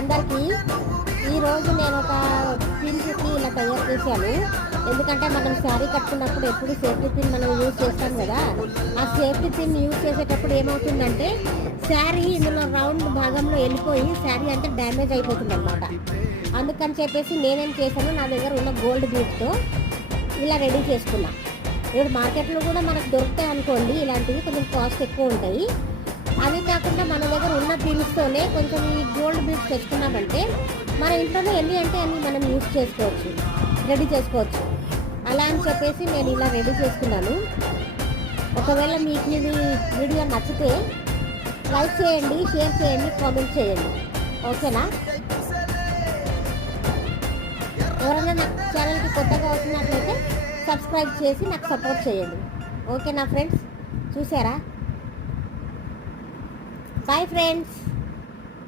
అందరికీ. ఈరోజు నేను ఒక పిన్స్కి ఇలా తయారు చేశాను. ఎందుకంటే మనం శారీ కట్టుకున్నప్పుడు ఎప్పుడు సేఫ్టీ పిన్ మనం యూజ్ చేస్తాం కదా. ఆ సేఫ్టీ పిన్ యూజ్ చేసేటప్పుడు ఏమవుతుందంటే శారీ ఇందులో రౌండ్ భాగంలో వెళ్ళిపోయి శారీ అంతా డ్యామేజ్ అయిపోతుంది అనమాట. అందుకని చెప్పేసి నేనేం చేశాను, నా దగ్గర ఉన్న గోల్డ్ బీడ్తో ఇలా రెడీ చేసుకున్నా. ఇప్పుడు మార్కెట్లో కూడా మనకు దొరుకుతాయి అనుకోండి, ఇలాంటివి కొంచెం కాస్ట్ ఎక్కువ ఉంటాయి. అది కాకుండా మన దగ్గర ఉన్న పిన్స్తోనే కొంచెం ఈ గోల్డ్ బీడ్స్ తెచ్చుకున్నామంటే మన ఇంట్లోనే ఎన్ని అంటే అన్ని మనం యూజ్ చేసుకోవచ్చు, రెడీ చేసుకోవచ్చు. అలా అని చెప్పేసి నేను ఇలా రెడీ చేసుకున్నాను. ఒకవేళ మీకు ఇది వీడియో నచ్చితే లైక్ చేయండి, షేర్ చేయండి, కామెంట్ చేయండి. ఓకేనా? ఎవరైనా నా ఛానల్కి కొత్తగా వస్తున్నట్లయితే సబ్స్క్రైబ్ చేసి నాకు సపోర్ట్ చేయండి. ఓకేనా ఫ్రెండ్స్? చూసారా? Bye friends.